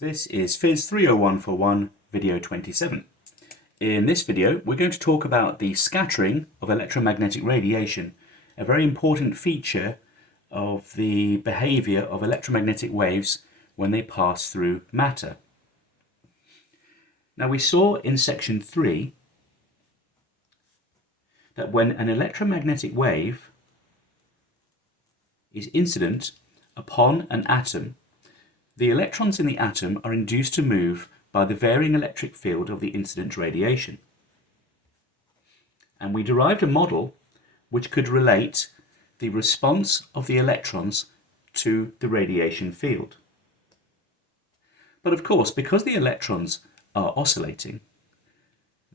This is PHYS30141 video 27. In this video we're going to talk about the scattering of electromagnetic radiation, a very important feature of the behavior of electromagnetic waves when they pass through matter. Now we saw in section 3 that when an electromagnetic wave is incident upon an atom, the electrons in the atom are induced to move by the varying electric field of the incident radiation. And we derived a model which could relate the response of the electrons to the radiation field. But of course, because the electrons are oscillating,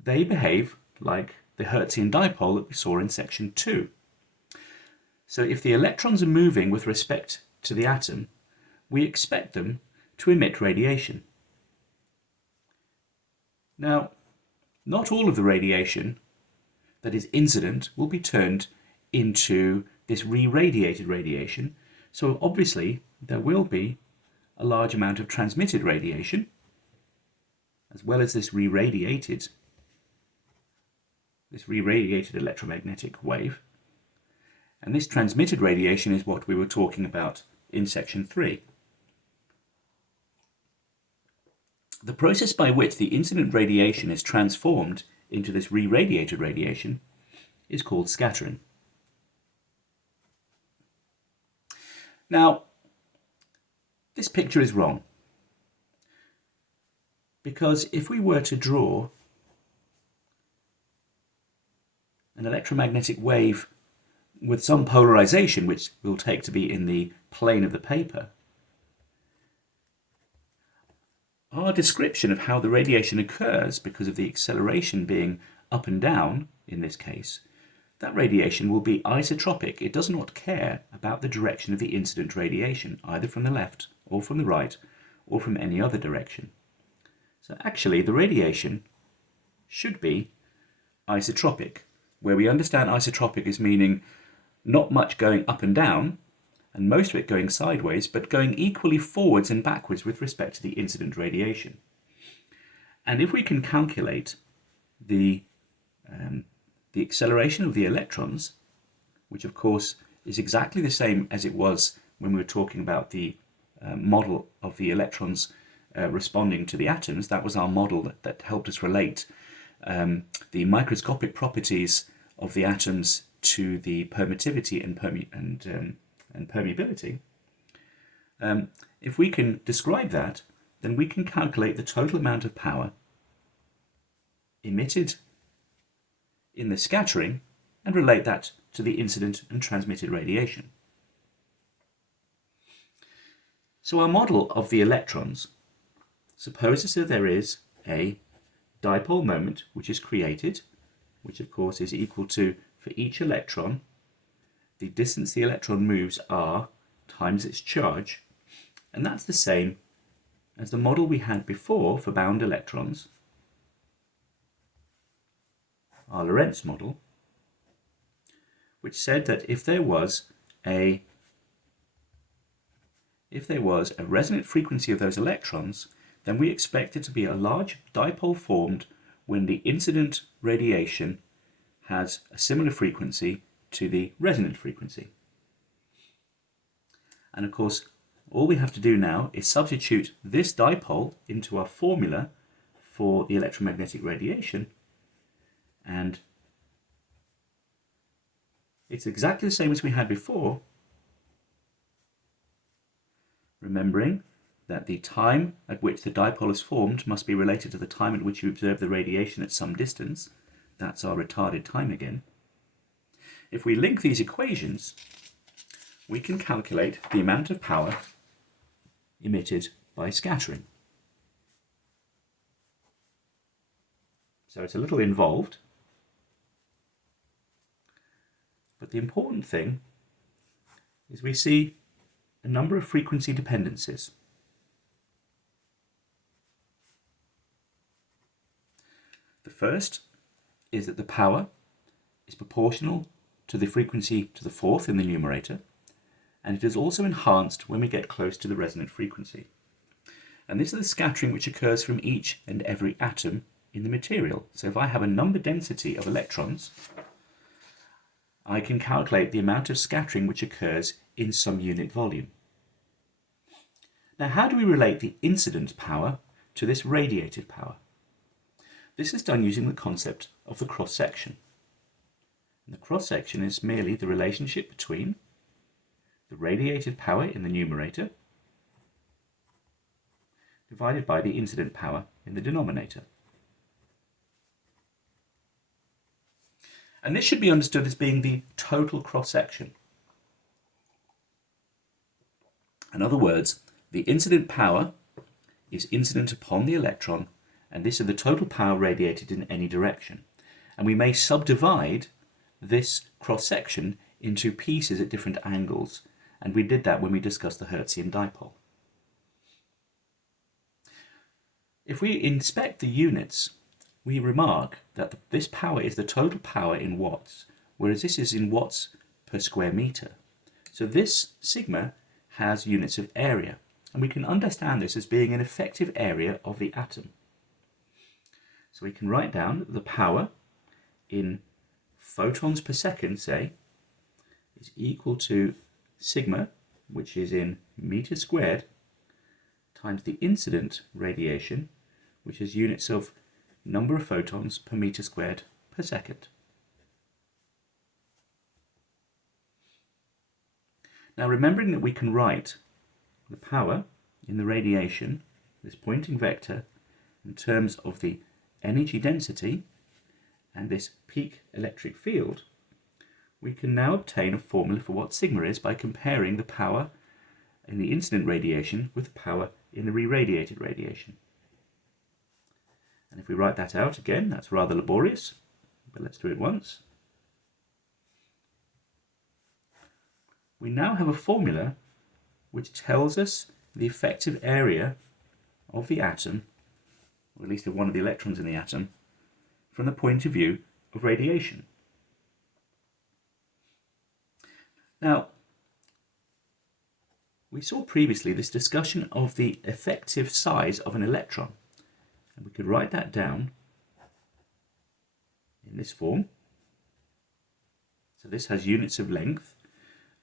they behave like the Hertzian dipole that we saw in section 2. So if the electrons are moving with respect to the atom, we expect them to emit radiation. Now, not all of the radiation that is incident will be turned into this re-radiated radiation, so obviously there will be a large amount of transmitted radiation as well as this re-radiated electromagnetic wave. And this transmitted radiation is what we were talking about in section 3. The process by which the incident radiation is transformed into this re-radiated radiation is called scattering. Now, this picture is wrong, because if we were to draw an electromagnetic wave with some polarization, which we'll take to be in the plane of the paper, our description of how the radiation occurs, because of the acceleration being up and down in this case, that radiation will be isotropic. It does not care about the direction of the incident radiation, either from the left or from the right or from any other direction. So actually the radiation should be isotropic, where we understand isotropic as meaning not much going up and down, and most of it going sideways, but going equally forwards and backwards with respect to the incident radiation. And if we can calculate the acceleration of the electrons, which of course is exactly the same as it was when we were talking about the model of the electrons responding to the atoms, that was our model that helped us relate the microscopic properties of the atoms to the permittivity and permeability. If we can describe that, then we can calculate the total amount of power emitted in the scattering and relate that to the incident and transmitted radiation. So our model of the electrons supposes that there is a dipole moment which is created, which of course is equal to, for each electron, the distance the electron moves r times its charge, and that's the same as the model we had before for bound electrons, our Lorentz model, which said that if there was a resonant frequency of those electrons, then we expect it to be a large dipole formed when the incident radiation has a similar frequency to the resonant frequency. And of course, all we have to do now is substitute this dipole into our formula for the electromagnetic radiation, and it's exactly the same as we had before, remembering that the time at which the dipole is formed must be related to the time at which you observe the radiation at some distance. That's our retarded time again. If we link these equations, we can calculate the amount of power emitted by scattering. So it's a little involved, but the important thing is we see a number of frequency dependencies. The first is that the power is proportional to the frequency to the fourth in the numerator, and it is also enhanced when we get close to the resonant frequency. And this is the scattering which occurs from each and every atom in the material. So if I have a number density of electrons, I can calculate the amount of scattering which occurs in some unit volume. Now, how do we relate the incident power to this radiated power? This is done using the concept of the cross-section. The cross-section is merely the relationship between the radiated power in the numerator divided by the incident power in the denominator. And this should be understood as being the total cross-section. In other words, the incident power is incident upon the electron, and this is the total power radiated in any direction. And we may subdivide this cross-section into pieces at different angles, and we did that when we discussed the Hertzian dipole. If we inspect the units, we remark that this power is the total power in watts, whereas this is in watts per square meter. So this sigma has units of area, and we can understand this as being an effective area of the atom. So we can write down the power in photons per second, say, is equal to sigma, which is in meters squared, times the incident radiation, which is units of number of photons per meter squared per second. Now, remembering that we can write the power in the radiation, this Poynting vector, in terms of the energy density and this peak electric field, we can now obtain a formula for what sigma is by comparing the power in the incident radiation with the power in the re-radiated radiation. And if we write that out again, that's rather laborious, but let's do it once. We now have a formula which tells us the effective area of the atom, or at least of one of the electrons in the atom, from the point of view of radiation. Now, we saw previously this discussion of the effective size of an electron, and we could write that down in this form. So this has units of length,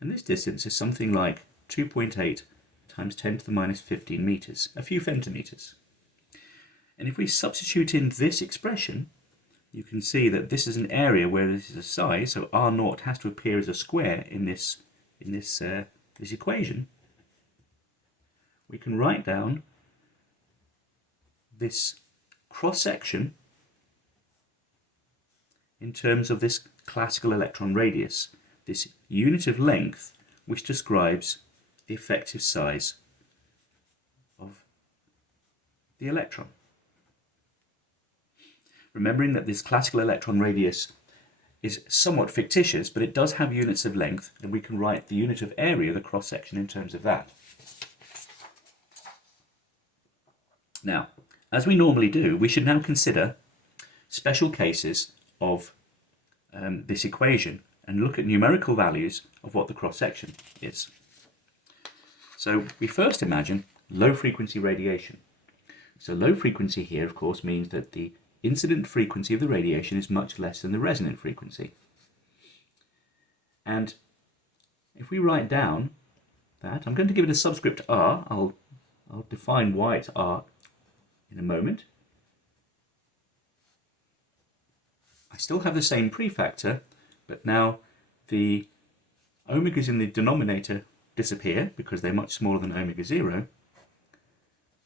and this distance is something like 2.8 times 10 to the minus 15 meters, a few femtometers. And if we substitute in this expression, you can see that this is an area where this is a size, so R0 has to appear as a square in this equation. We can write down this cross-section in terms of this classical electron radius, this unit of length which describes the effective size of the electron. Remembering that this classical electron radius is somewhat fictitious, but it does have units of length, and we can write the unit of area, the cross-section, in terms of that. Now, as we normally do, we should now consider special cases of this equation and look at numerical values of what the cross-section is. So we first imagine low-frequency radiation. So low frequency here, of course, means that the incident frequency of the radiation is much less than the resonant frequency. And if we write down that, I'm going to give it a subscript r. I'll define why it's r in a moment. I still have the same prefactor, but now the omegas in the denominator disappear because they're much smaller than omega 0,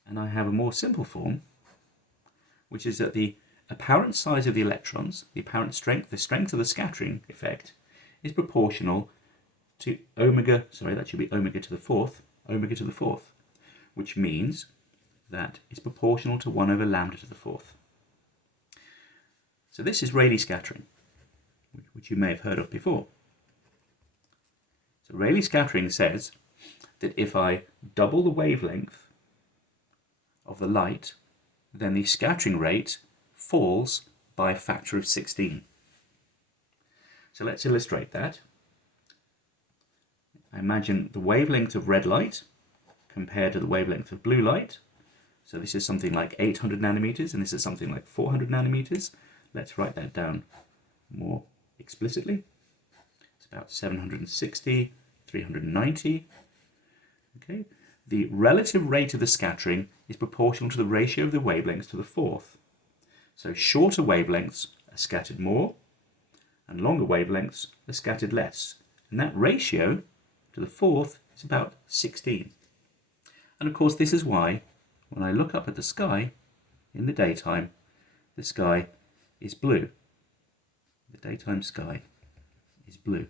and I have a more simple form, which is that the apparent size of the electrons, the apparent strength, the strength of the scattering effect, is proportional to omega, that should be omega to the fourth, which means that it's proportional to 1 over lambda to the fourth. So this is Rayleigh scattering, which you may have heard of before. So Rayleigh scattering says that if I double the wavelength of the light, then the scattering rate falls by a factor of 16. So let's illustrate that. I imagine the wavelength of red light compared to the wavelength of blue light. So this is something like 800 nanometers, and this is something like 400 nanometers. Let's write that down more explicitly. It's about 760, 390. Okay. The relative rate of the scattering is proportional to the ratio of the wavelengths to the fourth. So shorter wavelengths are scattered more, and longer wavelengths are scattered less. And that ratio to the fourth is about 16. And of course, this is why when I look up at the sky in the daytime, the sky is blue. The daytime sky is blue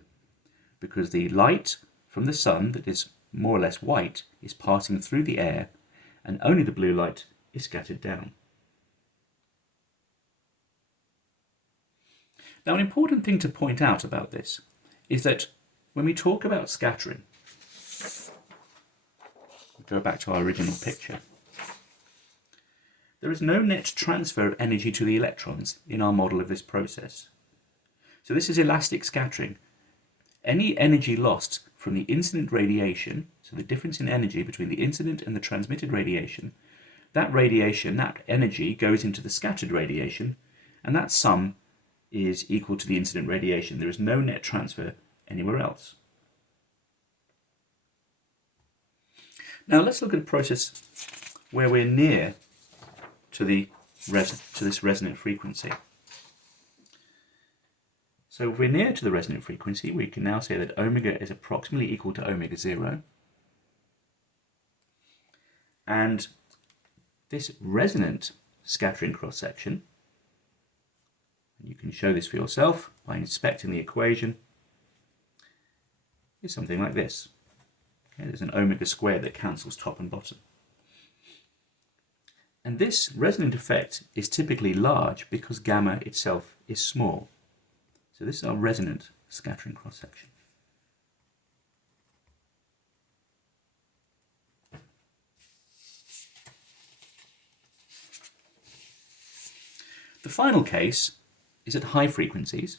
because the light from the sun that is more or less white is passing through the air, and only the blue light is scattered down. Now, an important thing to point out about this is that when we talk about scattering, go back to our original picture, there is no net transfer of energy to the electrons in our model of this process. So this is elastic scattering. Any energy lost from the incident radiation, so the difference in energy between the incident and the transmitted radiation, that energy goes into the scattered radiation, and that sum is equal to the incident radiation. There is no net transfer anywhere else. Now let's look at a process where we're near to this resonant frequency. So if we're near to the resonant frequency, we can now say that omega is approximately equal to omega 0. And this resonant scattering cross-section, you can show this for yourself by inspecting the equation, is something like this. Okay, there's an omega squared that cancels top and bottom. And this resonant effect is typically large because gamma itself is small. So this is our resonant scattering cross-section. The final case is at high frequencies.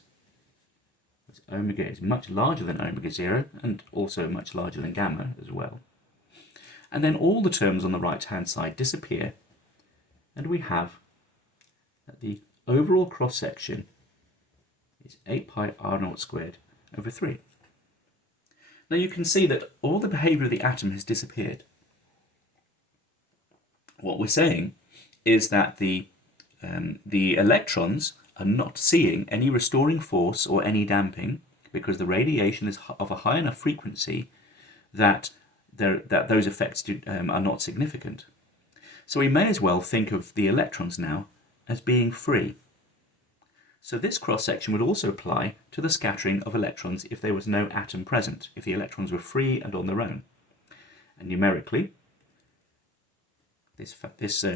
Omega is much larger than omega 0 and also much larger than gamma as well. And then all the terms on the right-hand side disappear, and we have that the overall cross-section is 8 pi r naught squared over 3. Now you can see that all the behavior of the atom has disappeared. What we're saying is that the electrons are not seeing any restoring force or any damping because the radiation is of a high enough frequency that those effects are not significant. So we may as well think of the electrons now as being free. So this cross-section would also apply to the scattering of electrons if there was no atom present, if the electrons were free and on their own. And numerically, this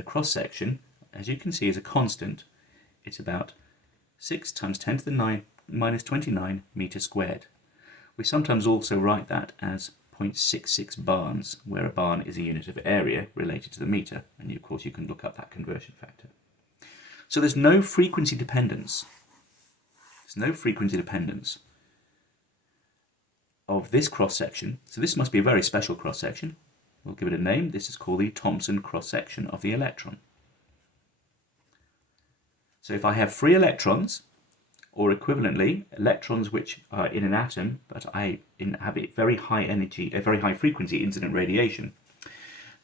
cross-section, as you can see, is a constant. It's about 6 times 10 to the minus 29 meters squared. We sometimes also write that as 0.66 barns, where a barn is a unit of area related to the meter, and of course you can look up that conversion factor. So there's no frequency dependence. There's no frequency dependence of this cross-section. So this must be a very special cross-section. We'll give it a name. This is called the Thomson cross-section of the electron. So if I have free electrons, or equivalently, electrons which are in an atom, but I have a very high energy, a very high frequency incident radiation,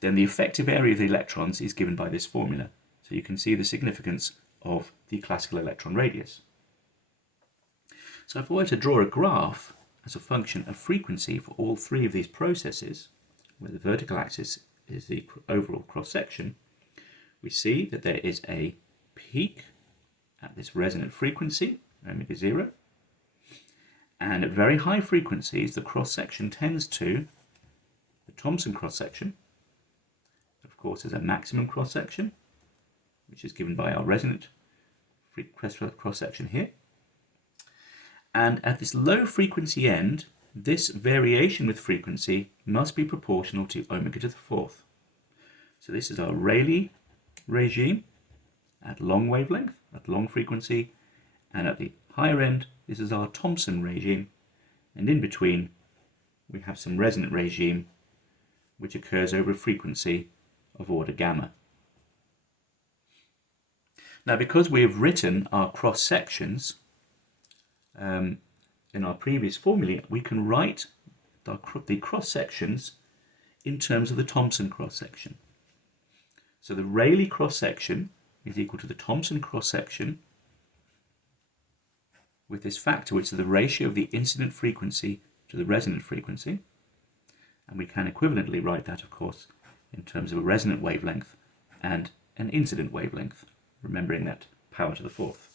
then the effective area of the electrons is given by this formula. So you can see the significance of the classical electron radius. So if I were to draw a graph as a function of frequency for all three of these processes, where the vertical axis is the overall cross-section, we see that there is a peak at this resonant frequency, omega 0, and at very high frequencies the cross-section tends to, the Thomson cross-section, of course, is a maximum cross-section, which is given by our resonant cross-section here. And at this low frequency end, this variation with frequency must be proportional to omega to the fourth. So this is our Rayleigh regime at long wavelength, at long frequency, and at the higher end, this is our Thomson regime, and in between, we have some resonant regime, which occurs over a frequency of order gamma. Now, because we have written our cross sections in our previous formula, we can write the cross sections in terms of the Thomson cross section. So the Rayleigh cross section is equal to the Thomson cross section with this factor, which is the ratio of the incident frequency to the resonant frequency. And we can equivalently write that, of course, in terms of a resonant wavelength and an incident wavelength, remembering that power to the fourth.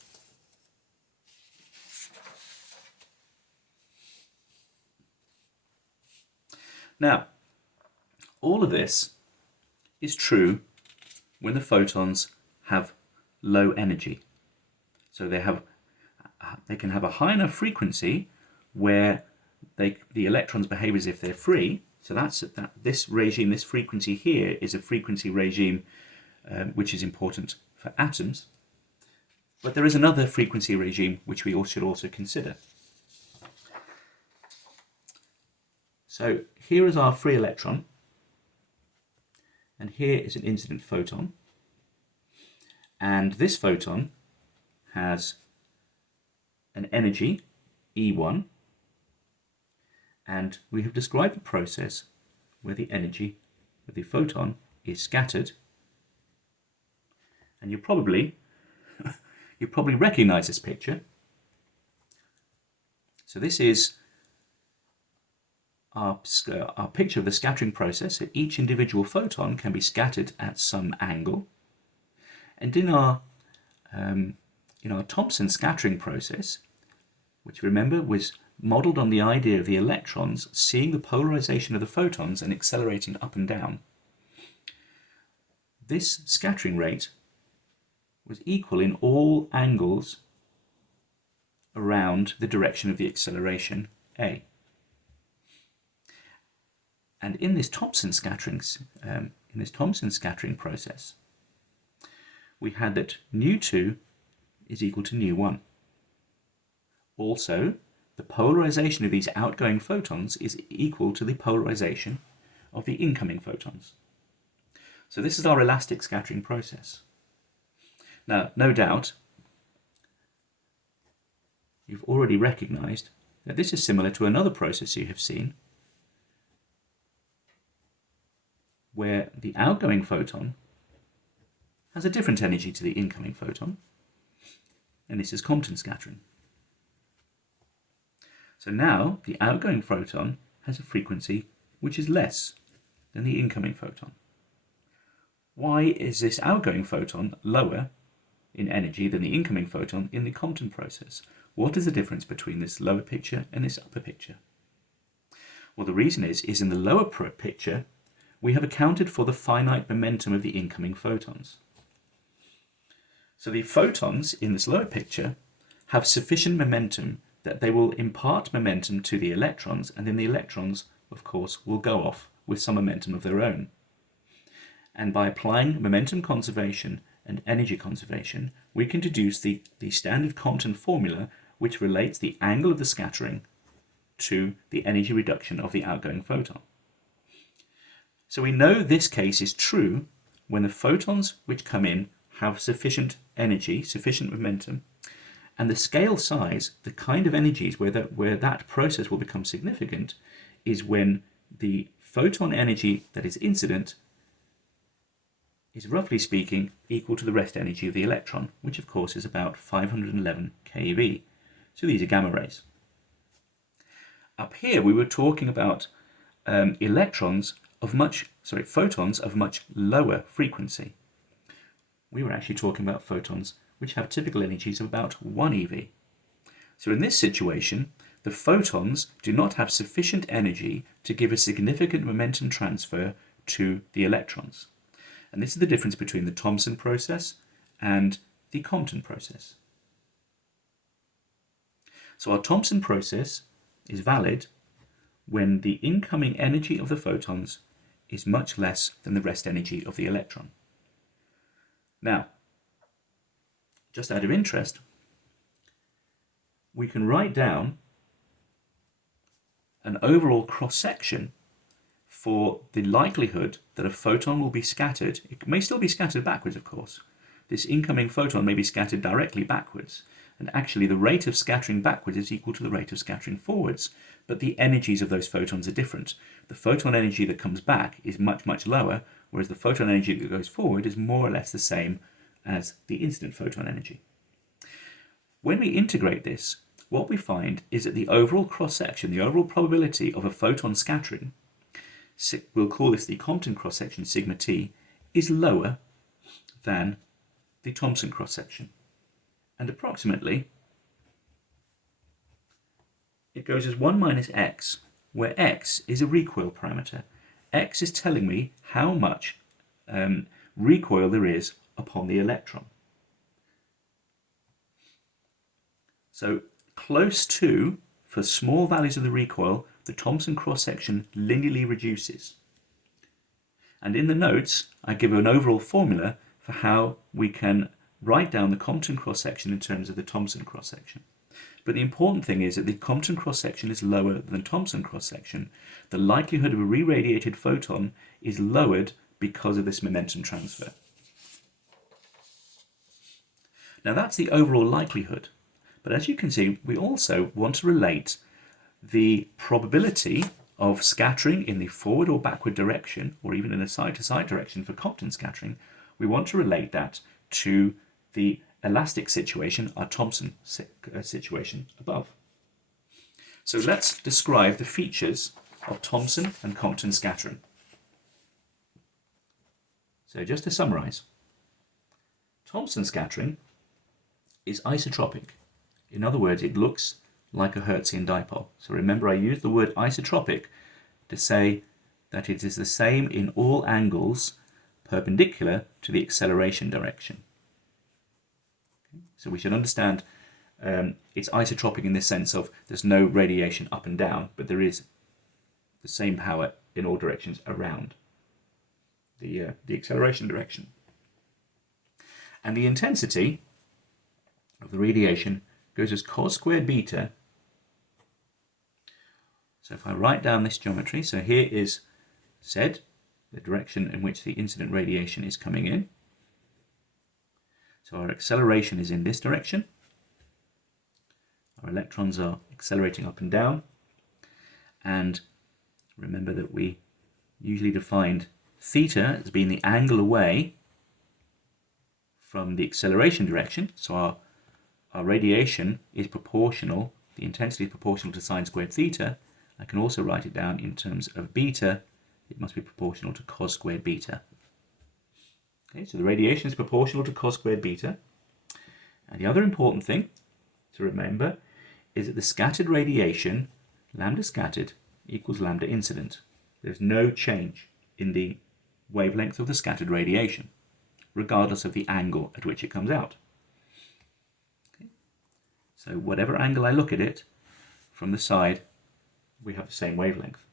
Now, all of this is true when the photons have low energy. So they can have a high enough frequency where the electrons behave as if they're free. So this regime, this frequency here, is a frequency regime which is important for atoms. But there is another frequency regime which we should also consider. So here is our free electron, and here is an incident photon. And this photon has an energy, E1, and we have described the process where the energy of the photon is scattered. And you probably recognize this picture. So this is our picture of the scattering process. So each individual photon can be scattered at some angle. And in our Thomson scattering process, which remember was modelled on the idea of the electrons seeing the polarization of the photons and accelerating up and down, this scattering rate was equal in all angles around the direction of the acceleration A. And in this Thomson scattering process, we had that nu2 is equal to nu1. Also, the polarization of these outgoing photons is equal to the polarization of the incoming photons. So this is our elastic scattering process. Now, no doubt, you've already recognized that this is similar to another process you have seen, where the outgoing photon has a different energy to the incoming photon, and this is Compton scattering. So now the outgoing photon has a frequency which is less than the incoming photon. Why is this outgoing photon lower in energy than the incoming photon in the Compton process? What is the difference between this lower picture and this upper picture? Well, the reason is in the lower picture, we have accounted for the finite momentum of the incoming photons. So the photons in this lower picture have sufficient momentum that they will impart momentum to the electrons, and then the electrons, of course, will go off with some momentum of their own. And by applying momentum conservation and energy conservation, we can deduce the standard Compton formula, which relates the angle of the scattering to the energy reduction of the outgoing photon. So we know this case is true when the photons which come in have sufficient energy, sufficient momentum, and the scale size, the kind of energies where that process will become significant, is when the photon energy that is incident is, roughly speaking, equal to the rest energy of the electron, which of course is about 511 keV. So these are gamma rays. Up here we were talking about photons of much lower frequency. We were actually talking about photons which have typical energies of about 1 eV. So in this situation, the photons do not have sufficient energy to give a significant momentum transfer to the electrons. And this is the difference between the Thomson process and the Compton process. So our Thomson process is valid when the incoming energy of the photons is much less than the rest energy of the electron. Now, just out of interest, we can write down an overall cross-section for the likelihood that a photon will be scattered. It may still be scattered backwards, of course. this incoming photon may be scattered directly backwards, and actually the rate of scattering backwards is equal to the rate of scattering forwards, but the energies of those photons are different. The photon energy that comes back is much, much lower, whereas the photon energy that goes forward is more or less the same as the incident photon energy. When we integrate this, what we find is that the overall cross-section, the overall probability of a photon scattering, we'll call this the Compton cross-section sigma t, is lower than the Thomson cross-section. And approximately, it goes as 1 minus x, where x is a recoil parameter. X is telling me how much recoil there is upon the electron. So close to, for small values of the recoil, the Thomson cross-section linearly reduces. And in the notes, I give an overall formula for how we can write down the Compton cross-section in terms of the Thomson cross-section. But the important thing is that the Compton cross-section is lower than the Thomson cross-section. The likelihood of a re-radiated photon is lowered because of this momentum transfer. Now that's the overall likelihood. But as you can see, we also want to relate the probability of scattering in the forward or backward direction, or even in a side-to-side direction for Compton scattering. We want to relate that to the elastic situation, our Thomson situation above. So let's describe the features of Thomson and Compton scattering. So just to summarize, Thomson scattering is isotropic. In other words, it looks like a Hertzian dipole. So remember, I used the word isotropic to say that it is the same in all angles perpendicular to the acceleration direction. So we should understand it's isotropic in the sense of there's no radiation up and down, but there is the same power in all directions around the acceleration direction. And the intensity of the radiation goes as cos squared beta. So if I write down this geometry, so here is Z, the direction in which the incident radiation is coming in. So our acceleration is in this direction. Our electrons are accelerating up and down. And remember that we usually defined theta as being the angle away from the acceleration direction. So our radiation is proportional, the intensity is proportional to sine squared theta. I can also write it down in terms of beta. It must be proportional to cos squared beta. Okay, so the radiation is proportional to cos squared beta. And the other important thing to remember is that the scattered radiation, lambda scattered, equals lambda incident. There's no change in the wavelength of the scattered radiation, regardless of the angle at which it comes out. Okay. So whatever angle I look at it, from the side, we have the same wavelength.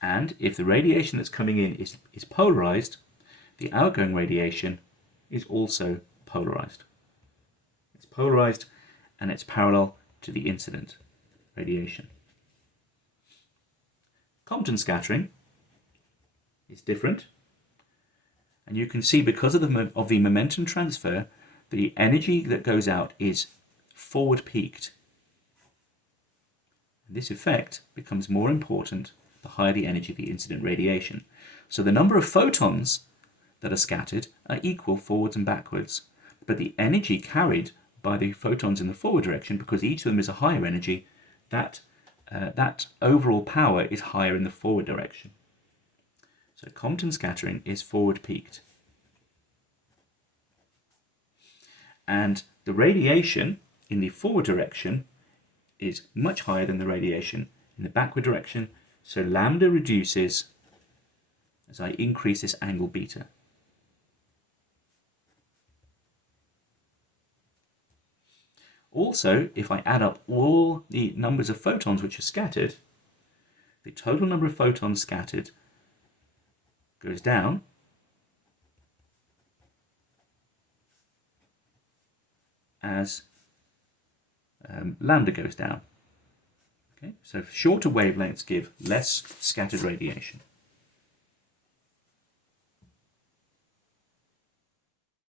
And if the radiation that's coming in is polarized, the outgoing radiation is also polarized. It's polarized and it's parallel to the incident radiation. Compton scattering is different. And you can see because of the momentum transfer, the energy that goes out is forward peaked. This effect becomes more important the higher the energy of the incident radiation. So the number of photons that are scattered are equal forwards and backwards, but the energy carried by the photons in the forward direction, because each of them is a higher energy, that overall power is higher in the forward direction. So Compton scattering is forward peaked. And the radiation in the forward direction is much higher than the radiation in the backward direction, so lambda reduces as I increase this angle beta. Also, if I add up all the numbers of photons which are scattered, the total number of photons scattered goes down as lambda goes down. Okay, so shorter wavelengths give less scattered radiation.